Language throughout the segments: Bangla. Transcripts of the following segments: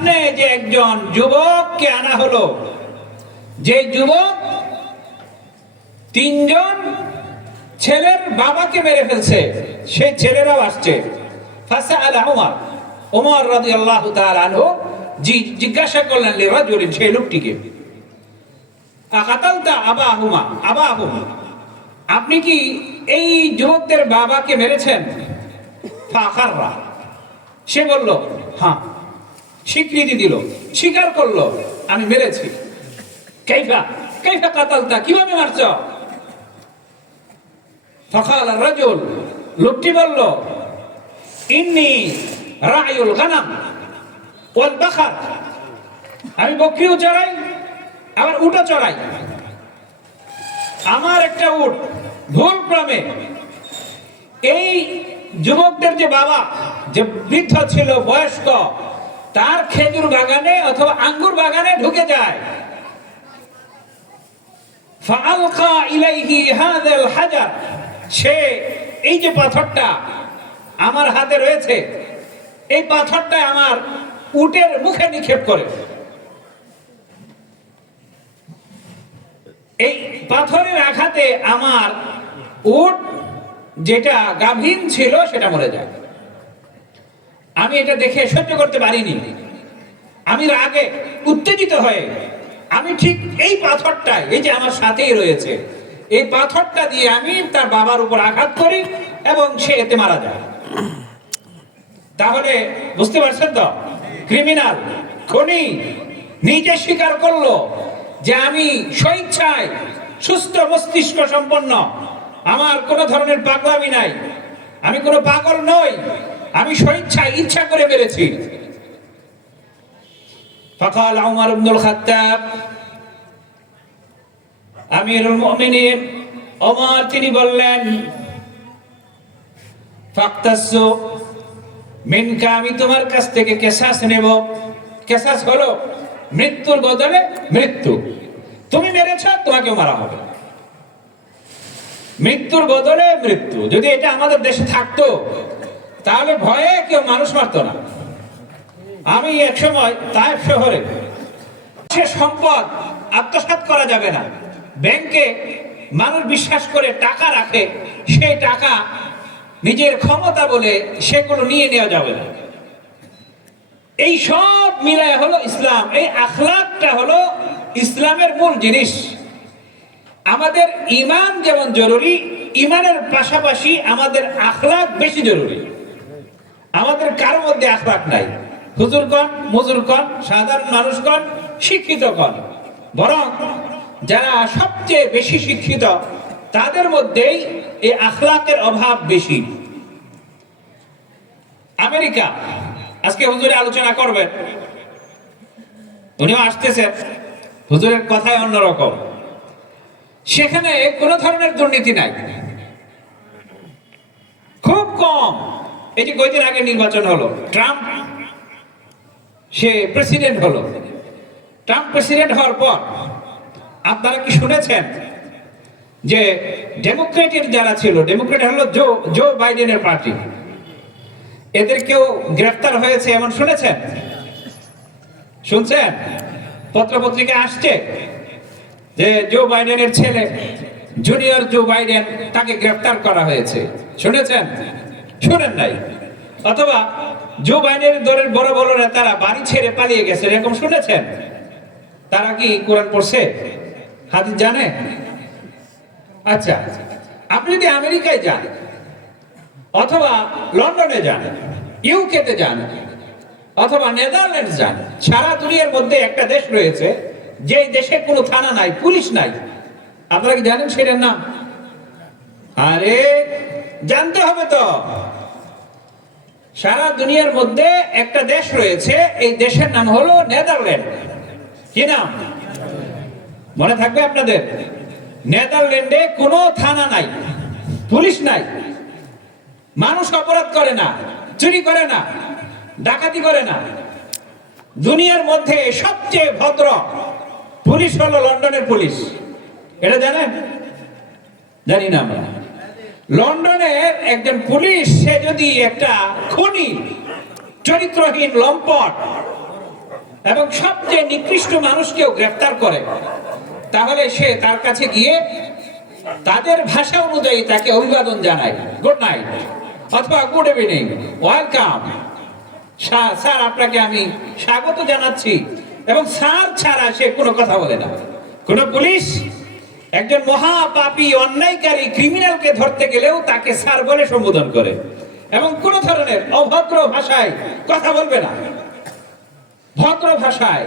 সামনে যে একজন যুবককে আনা হলো, যে যুবক তিনজন ছেলের বাবাকে মেরে ফেলছে, সেই ছেলেরাও আসছে। ফাসাআলা উমর, ওমর রাদিয়াল্লাহু তাআলা আনহু জিজ্ঞাসা করলেন লিরাজুলিন, সেই লোকটিকে, আকাতালতা আবাহুমা, আপনি কি এই যুবকদের বাবাকে মেরেছেন? ফাখাররা, সে বলল হ্যাঁ, স্বীকৃতি দিল, স্বীকার করলো আমি মেরেছি। কাইফা কাতালতা, কিভাবে মারছ? ফাকাল রাজুল, লোকটি বলল ইন্নী রায়ুল গানাম ওয়াল বাখার, আমি বকরিও চড়াই আবার উটও চড়াই। আমার একটা উট ভুল ক্রমে এই যুবকদের যে বাবা, যে বৃদ্ধ ছিল বয়স্ক, তার খেজুর বাগানে অথবা আঙ্গুর বাগানে ঢুকে যায়। ফাআলকা ইলাইহি হাযাল হাজার, সে এই যে পাথরটা আমার হাতে রয়েছে, এই পাথরটা আমার উটের মুখে নিক্ষেপ করে। এই পাথরের আঘাতে আমার উট যেটা গাভীন ছিল সেটা মরে যায়। আমি এটা দেখে সহ্য করতে পারিনি। আমি রাগে উত্তেজিত হয়ে আমি ঠিক এই পাথরটাই, এই যে আমার সাথেই রয়েছে, এই পাথরটা দিয়ে আমি তার বাবার উপর আঘাত করি এবং সে এতে মারা যায়। তাহলে বুঝতে পারছেন তো, ক্রিমিনাল, খুনি নিজে স্বীকার করলো যে আমি স্বেচ্ছায় সুস্থ মস্তিষ্ক সম্পন্ন, আমার কোনো ধরনের পাগলামি নাই, আমি কোনো পাগল নই, আমি স্বেচ্ছায় ইচ্ছা করে মেরেছি। ফাকাল উমর ইবনুল খাত্তাব, আমিরুল মুমিনিন ওমর তিনি বললেন, ফাক্তাসু মিনকা, আমি তোমার কাছ থেকে কিসাস নেব। কিসাস হলো মৃত্যুর বদলে মৃত্যু। তুমি মেরেছ, তোমাকেও মারা হবে, মৃত্যুর বদলে মৃত্যু। যদি এটা আমাদের দেশে থাকতো তাহলে ভয়ে কেউ মানুষ মারত না। আমি একসময় তায়েফ শহরে, সে সম্পদ আত্মসাৎ করা যাবে না, ব্যাংকে মানুষ বিশ্বাস করে টাকা রাখে, সেই টাকা নিজের ক্ষমতা বলে সেগুলো নিয়ে নেওয়া যাবে না। এই সব মিলায় হলো ইসলাম। এই আখলাকটা হলো ইসলামের মূল জিনিস। আমাদের ঈমান যেমন জরুরি, ঈমানের পাশাপাশি আমাদের আখলাক বেশি জরুরি। আমাদের কারোর মধ্যে আখলাক নাই, হুজুর কন, মুজুর কন, সাধারণ মানুষ কন, শিক্ষিত কন, বরং যারা সবচেয়ে বেশি শিক্ষিত তাদের মধ্যেই এই আখলাকের অভাব বেশি। আমেরিকা, আজকে হুজুরে আলোচনা করবেন, উনিও আসতেছেন, হুজুরের কথাই অন্যরকম। সেখানে কোন ধরনের দুর্নীতি নাই, খুব কম। এই যে কয়েকদিন আগে নির্বাচন হলো, ট্রাম্প সে প্রেসিডেন্ট হলো। ট্রাম্প প্রেসিডেন্ট হওয়ার পর আপনারা কি শুনেছেন যে ডেমোক্রেটের যারা ছিল, ডেমোক্রেট হলো জো বাইডেনের পার্টি, এদের কেউ গ্রেফতার হয়েছে এমন শুনেছেন? শুনছেন? পত্রপত্রিকা আসছে যে জো বাইডেনের ছেলে, জুনিয়র জো বাইডেন, তাকে গ্রেফতার করা হয়েছে। শুনেছেন? শুনেন নাই? অথবা জো বাইডেনের দলের বড় বড় নেতারা বাড়ি ছেড়ে পালিয়ে গেছে, এরকম শুনেছেন? তারা কি কোরআন পড়ছে, হাদিস জানে? আচ্ছা, আপনি যদি আমেরিকায় যান অথবা লন্ডনে যান, ইউকেতে যান অথবা নেদারল্যান্ডস যান, সারা দুনিয়ার মধ্যে একটা দেশ রয়েছে যে দেশে কোনো থানা নাই, পুলিশ নাই। আপনারা কি জানেন সেটার নাম? আরে জানতে হবে তো। সারা দুনিয়ার মধ্যে একটা দেশ রয়েছে, এই দেশের নাম হলো নেদারল্যান্ড। কি নাম মনে থাকবে আপনাদের? নেদারল্যান্ডে কোনো থানা নাই, পুলিশ নাই, মানুষ অপরাধ করে না, চুরি করে না, ডাকাতি করে না। দুনিয়ার মধ্যে সবচেয়ে ভদ্র পুলিশ হলো লন্ডনের পুলিশ। এটা জানেন? জানি না আমরা। লন্ডনের একজন পুলিশ, সে যদি একটা খুনি, চরিত্রহীন, লম্পট, এবং সবচেয়ে নিকৃষ্ট মানুষকেও গ্রেফতার করে, তাহলে সে তার কাছে গিয়ে তাদের ভাষা অনুযায়ী তাকে অভিবাদন জানায়, গুড নাইট অথবা গুড ইভিনিং, ওয়েলকাম স্যার, আপনাকে আমি স্বাগত জানাচ্ছি, এবং স্যার ছাড়া সে কোনো কথা বলে না। কোন পুলিশ একজন মহাপাপী অন্যায়কারী ক্রিমিনালকে ধরতে গেলেও তাকে স্যার বলে সম্বোধন করে, এবং কোন ধরনের অভদ্র ভাষায় কথা বলবে না, ভদ্র ভাষায়।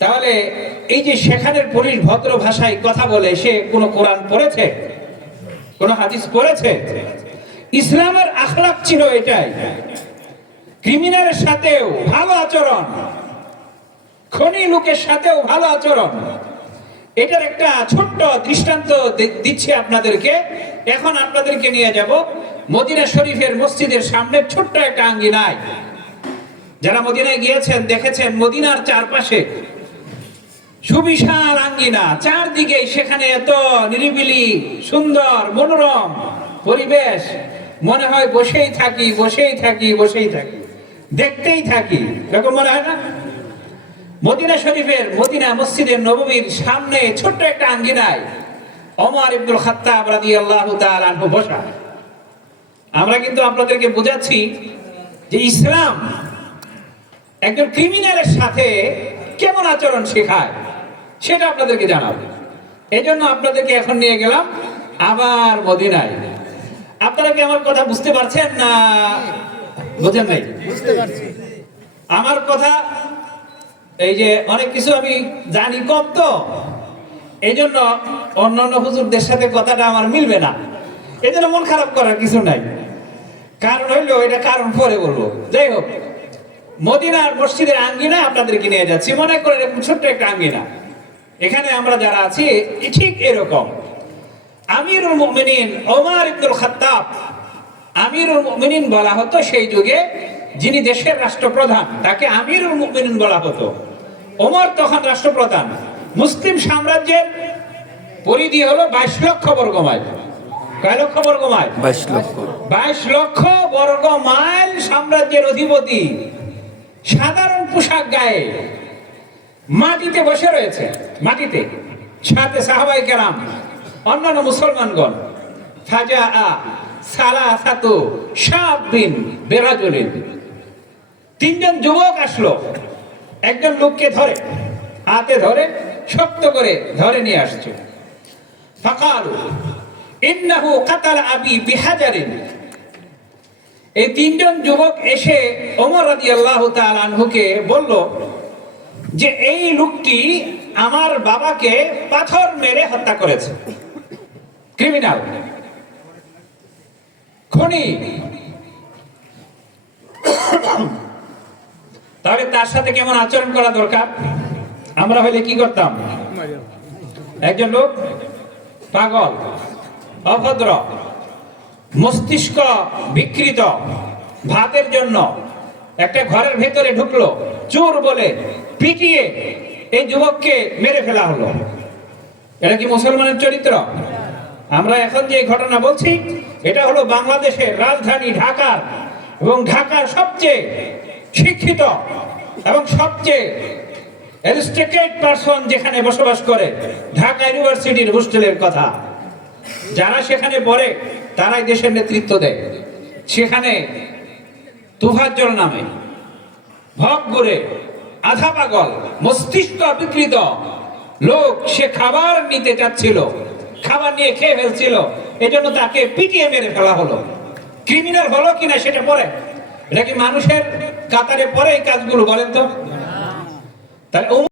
তাহলে এই যে সেখানের পুলিশ ভদ্র ভাষায় কথা বলে, সে কোন কোরআন পড়েছে, কোন হাদিস পড়েছে? ইসলামের আখলাক ছিল এটাই, ক্রিমিনালের সাথেও ভালো আচরণ, খনি লোকের সাথেও ভালো আচরণ। এটার একটা ছোট্ট দৃষ্টান্ত দিচ্ছি আপনাদেরকে। এখন আপনাদেরকে নিয়ে যাব মদিনা শরীফের মসজিদের সামনে ছোট্ট একটা আঙ্গিনায়। যারা মদিনায় গিয়েছেন দেখেছেন মদিনার চারপাশে সুবিশাল আঙ্গিনা, চারদিকে সেখানে এত নিরিবিলি সুন্দর মনোরম পরিবেশ, মনে হয় বসেই থাকি বসেই থাকি বসেই থাকি, দেখতেই থাকি, এরকম মনে হয় না? মদিনা শরীফের মদিনা মসজিদের নববীর সামনে ছোট্ট একটা আঙ্গিনায় ওমর ইবনুল খাত্তাব রাদিয়াল্লাহু তাআলা আনহু বসা। আমরা কিন্তু আপনাদেরকে বোঝাচ্ছি যে ইসলাম একজন ক্রিমিনালের সাথে কেমন আচরণ শেখায়, সেটা আপনাদেরকে জানাবো। এই জন্য আপনাদেরকে এখন নিয়ে গেলাম আবার মদিনায়। আপনারা কি আমার কথা বুঝতে পারছেন না বোঝেন নাই? বুঝতে পারছি। আমার কথা এই যে অনেক কিছু আমি জানি কম, তো এই জন্য অন্যান্য হুজুরদের সাথে কথাটা আমার মিলবে না। এই জন্য মন খারাপ করার কিছু নাই, কারণ হইলো এটা কারণ পরে বলবো। যাই হোক, মদিনার মসজিদের আঙ্গিনা আপনাদেরকে নিয়ে যাচ্ছি। মনে করেন এরকম ছোট্ট একটা আঙ্গিনা, এখানে আমরা যারা আছি ঠিক এরকম। আমিরুল মুমিনিন ওমর ইবনুল খাত্তাব, আমিরুল মুমিনিন বলা হতো সেই যুগে, যিনি দেশের রাষ্ট্রপ্রধান তাকে আমিরুল মুমিনিন বলা হতো। ওমর তখন রাষ্ট্রপ্রধান। মুসলিম সাম্রাজ্যের পরিধি হলো 22 লক্ষ বর্গ মাইল। কয় লক্ষ বর্গ মাইল? 22 লক্ষ। 22 লক্ষ বর্গ মাইল সাম্রাজ্যের অধিপতি সাধারণ পোশাক গায়ে মাটিতে বসে রয়েছে, মাটিতে, সাথে সাহাবায়ে কেরাম, অন্যান্য মুসলমানগণ। ফাজাআ সালাসাতু শাবিন বিরাজুলিন, তিনজন যুবক আসলো, একজন লোককে ধরে, হাতে ধরে শক্ত করে ধরে নিয়ে আসছে। ফাকালু ইন্নাহু কাতালা আবি বিহাজারিন। এই তিনজন যুবক এসে ওমর রাদিয়াল্লাহু তাআলা আনহুকে বলল যে এই লোকটি আমার বাবাকে পাথর মেরে হত্যা করেছে, ক্রিমিনাল, খুনি। তাহলে তার সাথে কেমন আচরণ করা দরকার? আমরা হলে কি করতাম? একজন লোক পাগল, অভদ্র, মস্তিষ্ক বিকৃত, ভাতের জন্য একটা ঘরের ভেতরে ঢুকলো, চোর বলে পিটিয়ে এই যুবককে মেরে ফেলা হলো। এটা কি মুসলমানের চরিত্র? আমরা এখন যে ঘটনা বলছি, এটা হলো বাংলাদেশের রাজধানী ঢাকার, এবং ঢাকার সবচেয়ে শিক্ষিত এবং সবচেয়ে এডুকেটেড পারসন যেখানে বসবাস করে, ঢাকা ইউনিভার্সিটির হোস্টেলের কথা। যারা সেখানে পড়ে তারাই দেশের নেতৃত্ব দেয়। সেখানে তুফাজ্জল নামে ভগ করে আধা পাগল, মস্তিষ্ক বিকৃত লোক, সে খাবার নিতে চাচ্ছিল, খাবার নিয়ে খেয়ে ফেলছিল, এজন্য তাকে পিটিয়ে মেরে ফেলা হলো। ক্রিমিনাল হলো কিনা সেটা পরে, এটা কি মানুষের কাতারে পরে এই কাজগুলো? বলেন তো। তাহলে